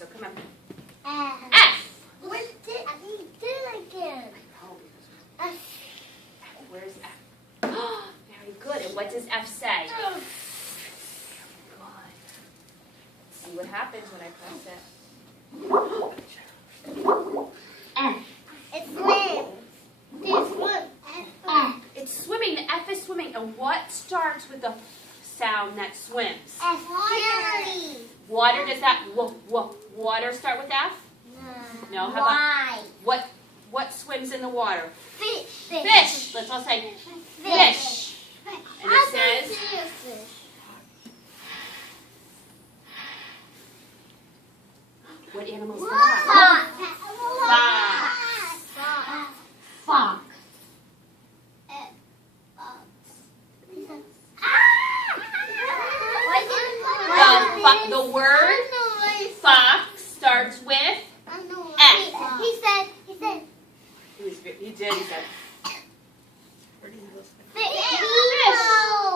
So come on. F. What did he do again? F. Where's F? Very good. And what does F say? Good. See what happens when I press it. F. It swims. There's one. F. It's swimming. The F is swimming. And what starts with the sound that swims? F. Water. Water, does that water start with F? No. How about what swims in the water? Fish. Fish. Let's all say fish. And it says what animal is that? Fox. Fox. The word fox starts with F. He said. He did. He said. Fish.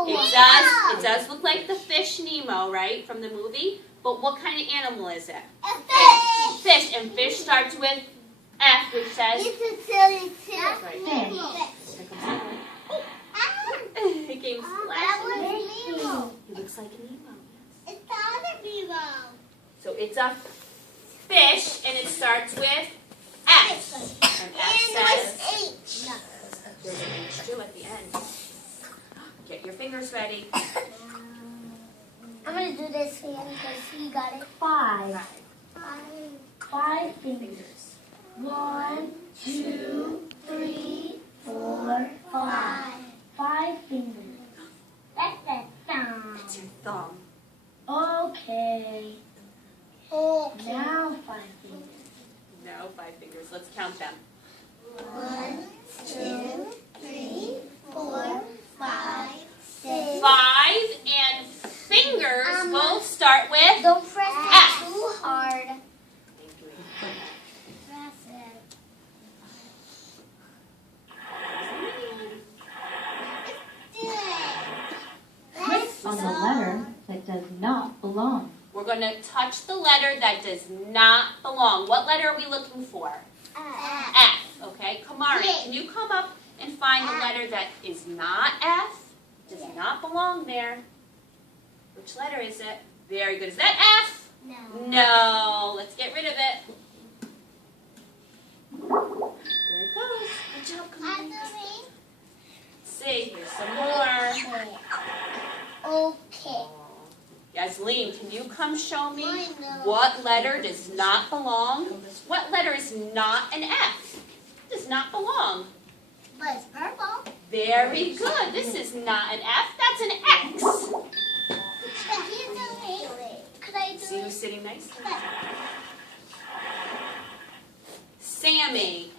It does look like the fish Nemo, right, from the movie. But what kind of animal is it? A fish. Fish, and fish starts with F, which says. It's a silly That's right. It came splashing. He looks like a Nemo. It's the other Nemo. So it's a fish, and it starts with F. And F says. H. There's an H too at the end. Get your fingers ready. I'm going to do this for you because you got it. 5. 5 fingers. 1, 2, 3, 4, 5. 5 fingers. That's the thumb. It's your thumb. Okay. Now 5 fingers. No, 5 fingers. Let's count them. 1, 2, 3, 4, 5, 6. 5 and fingers both start with. Don't press F. it too hard. Press it. On the letter that does not belong. We're going to touch the letter that does not belong. What letter are we looking for? F. Okay, Kamari, can you come up and find the letter that is not F? Does not belong there. Which letter is it? Very good. Is that F? No. No. Let's get rid of it. There it goes. Good job, Kamari. Let's see, here's some more. Okay. Yasleen, can you come show me I know. what letter does not belong? What letter is not an F? Does not belong. But it's purple. Very good. This is not an F. That's an X. Can you do it? Could I do See it? who's sitting next to her? Sammy,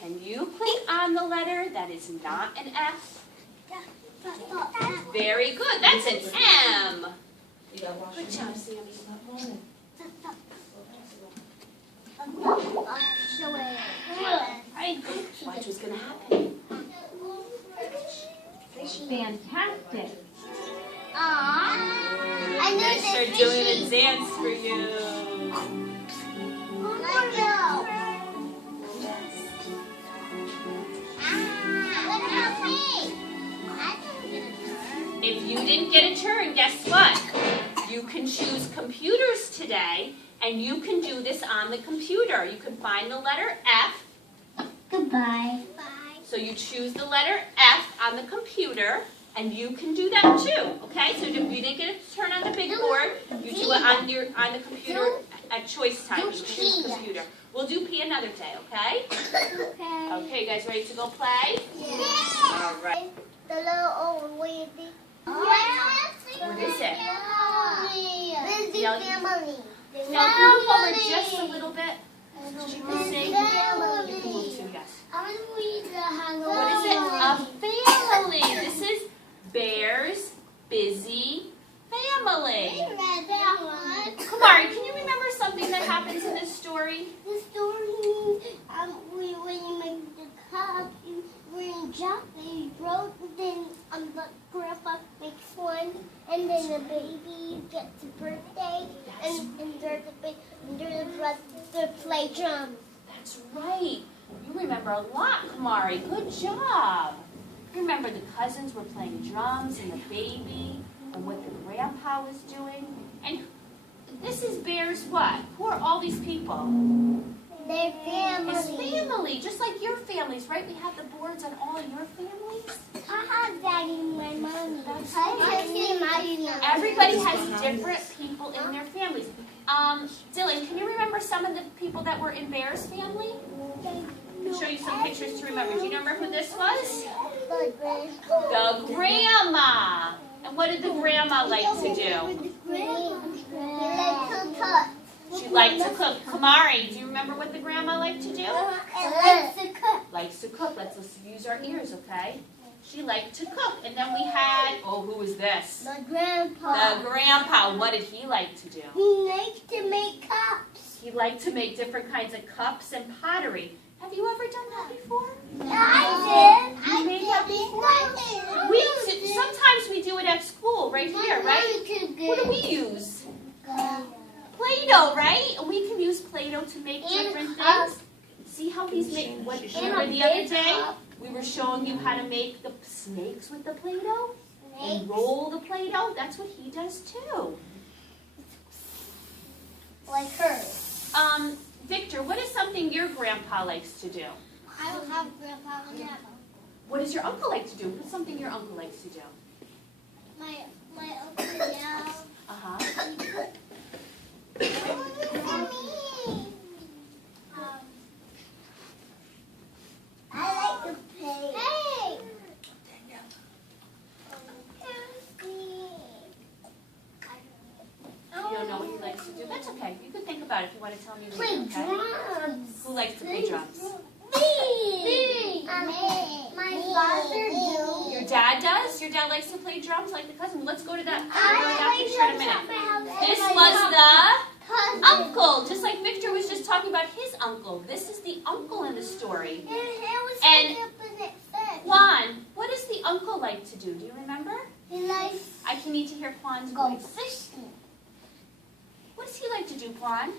can you click on the letter that is not an F? Very good. That's an M. Good job, Sammy. Watch what's going to happen. Fantastic. I know They this start doing a dance for you. What about me? I didn't get a turn. If you didn't get a turn, guess what? You can choose computers today, and you can do this on the computer. You can find the letter F. Goodbye. So you choose the letter F on the computer, and you can do that too. Okay? So if you didn't get a turn on the big board, you do it on the computer at choice time. You choose computer. We'll do P another day, okay? Okay. Okay, you guys ready to go play? Yeah. All right. The little old lady. What is it? Busy Yell- family. Now, can you move over just a little bit? You can sing. Family. You can move too, yes. I want to read the Halloween. What is it? A family. This is Bear's Busy Family. Kamari, can you remember something that happens in this story? The story, when you make the cup, you bring chocolate, broke, then the grandpa makes one, and then the baby gets a birthday, and play drums. That's right. You remember a lot, Kamari. Good job. You remember the cousins were playing drums and the baby and what the grandpa was doing. And this is Bear's what? Who are all these people? Their family. His family, just like your families, right? We have the boards on all of your families. I have daddy and my mommy. Everybody has different people in their families. Dylan, can you remember some of the people that were in Bear's family? I'll show you some pictures to remember. Do you remember who this was? The grandma. And what did the grandma like to do? She liked to cook. Kamari, do you remember what the grandma liked to do? Likes to cook. Let's use our ears, okay? She liked to cook. And then we had, oh, who was this? The grandpa. The grandpa. What did he like to do? He likes to make cups. He liked to make different kinds of cups and pottery. Have you ever done that before? I did. You made that before? Sometimes we do it at school, right here, right? What do we use? Play-Doh, right? And we can use Play-Doh to make different things. See how he's making, what remember the other day? We were showing you how to make the snakes with the Play-Doh and roll the Play-Doh. That's what he does too. Like her. Victor, what is something your grandpa likes to do? I don't have grandpa. What does your uncle like to do? What's something your uncle likes to do? My uncle now. Uh-huh. I like to play. Hey! You don't know what he likes to do? That's okay. You can think about it if you want to tell me Play later, okay? drums. Who likes to play drums? Me. My father do. Your dad does? Your dad likes to play drums like the cousin? Let's go to that picture in a minute. This was the uncle, just like Victor was just talking about his uncle. This is the uncle in the story. And Juan, what does the uncle like to do? Do you remember? He likes I can need to hear Juan's go voice. fishing. What does he like to do, Juan?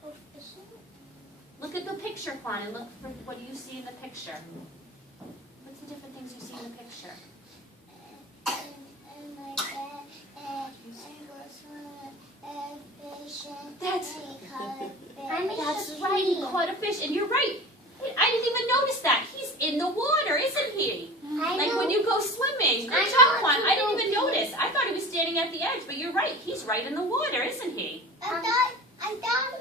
Go fishing. Look at the picture, Juan, and look for what do you see in the picture. What's the different things you see in the picture? And my dad and go swimming and fishing. That's That's right. He caught a fish, and you're right. I didn't even notice that. He's in the water, isn't he? Like when you go swimming. Good job, Juan. I didn't even notice. I thought he was standing at the edge, but you're right. He's right in the water, isn't he? I thought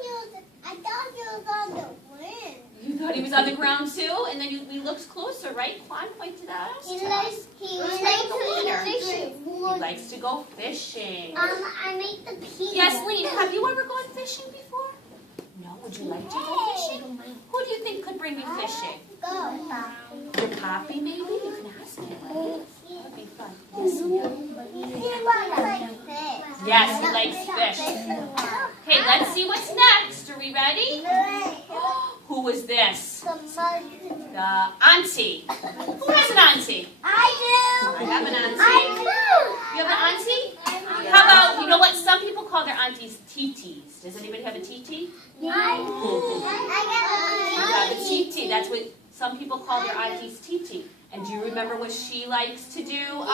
he was on the wind. You thought he was on the ground too, and then we looked closer, right? Juan pointed out. He likes He likes to go fishing. I make the peanut. Yes, Lee, have you ever gone fishing before? No, would you like to go fishing? Who do you think could bring me fishing? Go. Your Poppy, maybe? You can ask him. That would be fun. Yes, yes, he likes fish. Okay, let's see what's next. Are we ready? Who was this? The auntie. Who has an auntie? I I have an auntie. do. You have an auntie? How about, you know what? Some people call their aunties titis. Does anybody have a titi? You have a titi. That's what some people call their aunties titi. And do you remember what she likes to do,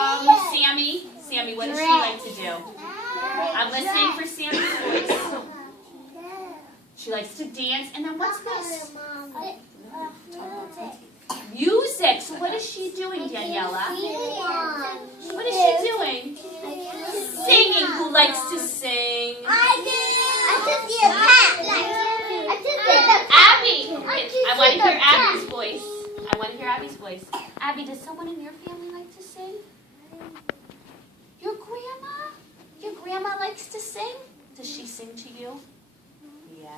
Sammy? Sammy, what does she like to do? I'm listening for Sammy's voice. She likes to dance. And then what's this? Music. So what is she doing, Daniela? What is she doing? Singing. Who likes to sing? Abby. I want to hear Abby's voice. I want to hear Abby's voice. Abby, does someone in your family like to sing? Your grandma? Your grandma likes to sing? Does she sing to you? Yeah.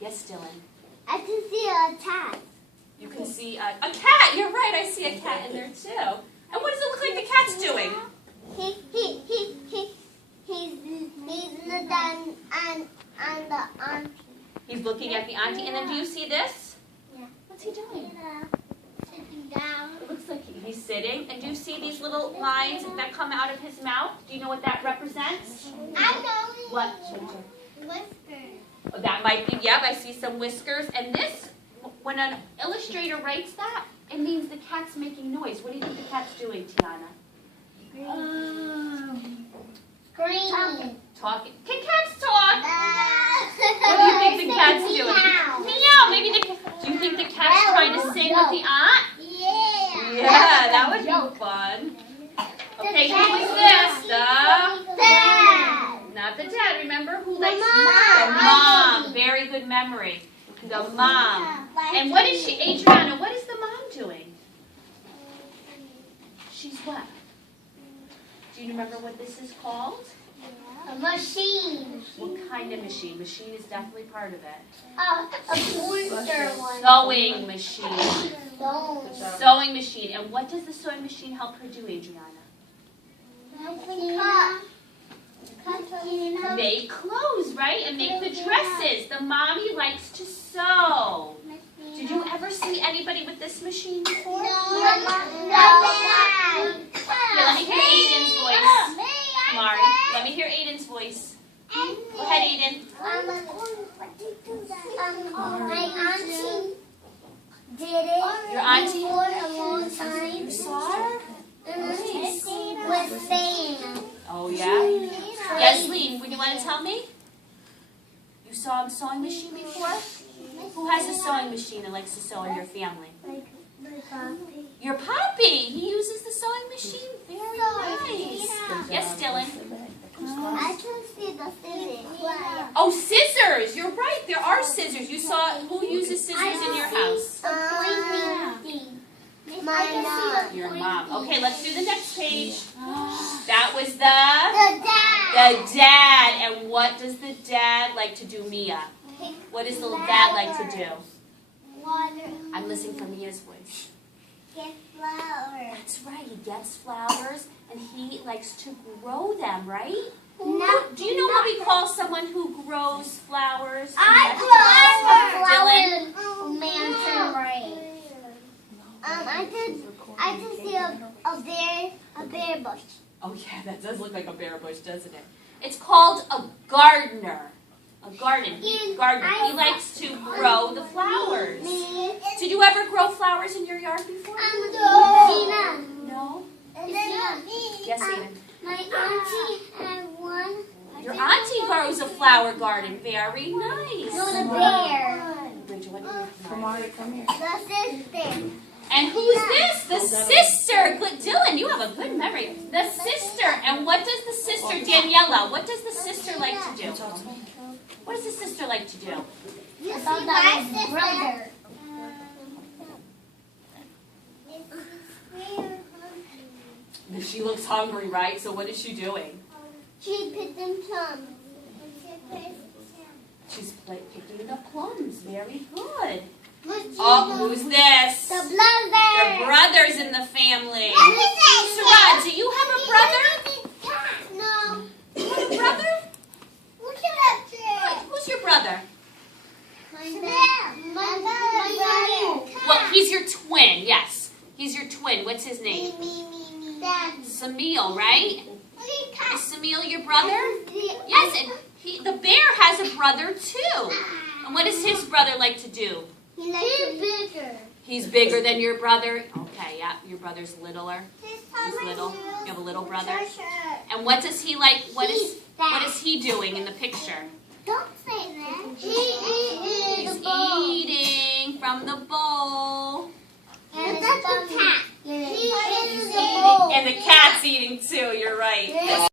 Yes, Dylan. I can see a cat. You can see a cat. You're right. I see a cat in there too. And what does it look like the cat's doing? He's looking and the auntie. He's looking at the auntie. And then do you see this? Yeah. What's he doing? Sitting down. It looks like he's sitting. And do you see these little lines that come out of his mouth? Do you know what that represents? I know. What? Whispers. That might be, yep, I see some whiskers. And this, when an illustrator writes that, it means the cat's making noise. What do you think the cat's doing, Tiana? Screaming. Talking. Can cats talk? What do you think the cat's doing? Meow. Maybe the cat. Do you think the cat's trying to sing with the aunt? Yeah. Yeah, that would be fun. Okay, who was this? Dad. Not the dad. Remember who likes mom. the mom? Very good memory. The mom. And what is she, Adriana? What is the mom doing? She's what? Do you remember what this is called? A machine. What kind of machine? Machine is definitely part of it. A pointer one. Sewing machine. Sewing. Sewing machine. And what does the sewing machine help her do, Adriana? Make clothes, right? And make the dresses. The mommy likes to sew. Did you ever see anybody with this machine before? No. Here, let me hear Aiden's voice. Mari, let me hear Aiden's voice. Go ahead, Aiden. My auntie did it. Your auntie? For a long time. You saw her? With fans. Oh, yeah? Yes, Lean, would you want to tell me? You saw a sewing machine before? Who has a sewing machine and likes to sew in your family? Your puppy. He uses the sewing machine. Very nice. Yes, Dylan. I can see the scissors. Oh, scissors. You're right. There are scissors. You saw who uses scissors in your house? My mom. Your mom. Okay, let's do the next page. That was The dad. the dad. And what does the dad like to do, Mia? What does the dad like to do? Water. I'm listening for Mia's voice. Get flowers. That's right. He gets flowers and he likes to grow them, right? No. Do you know what we call someone who grows flowers? I grow mansion right. I just see a bear bush. Oh yeah, that does look like a bear bush, doesn't it? It's called a gardener. A gardener. He likes to grow the flowers. Did you ever grow flowers in your yard before? Gina. No? Gina. Yes, Aiden. My auntie had one. Your auntie grows a flower garden. Very nice. No, the bear. Rachel, what do you think? Come here. The sister. And who's this? The sister. Good, Dylan, you have a good memory. The sister. And what does the sister, Daniela, what does the sister like to do? What does the sister like to do? I thought that was brother. She looks hungry, right? So what is she doing? She picked them plums. She's picking the plums. Very good. Who's Oh, who's this? the brother? The brothers in the family. Let me say Sarah, do you have a brother? No. You have a brother? Look at that tree. Who's your brother? My brother. Well, he's your twin, yes. He's your twin. What's his name? Dad. Samil, right? Is Samil your brother? Yes. Yes, and the bear has a brother too. And what does his brother like to do? He's bigger. He's bigger than your brother? Okay, yeah, your brother's littler. He's little. You have a little brother. And what does he like? What is he doing in the picture? Don't say that. He's eating from the bowl. And that's the cat. And the cat's eating too, you're right.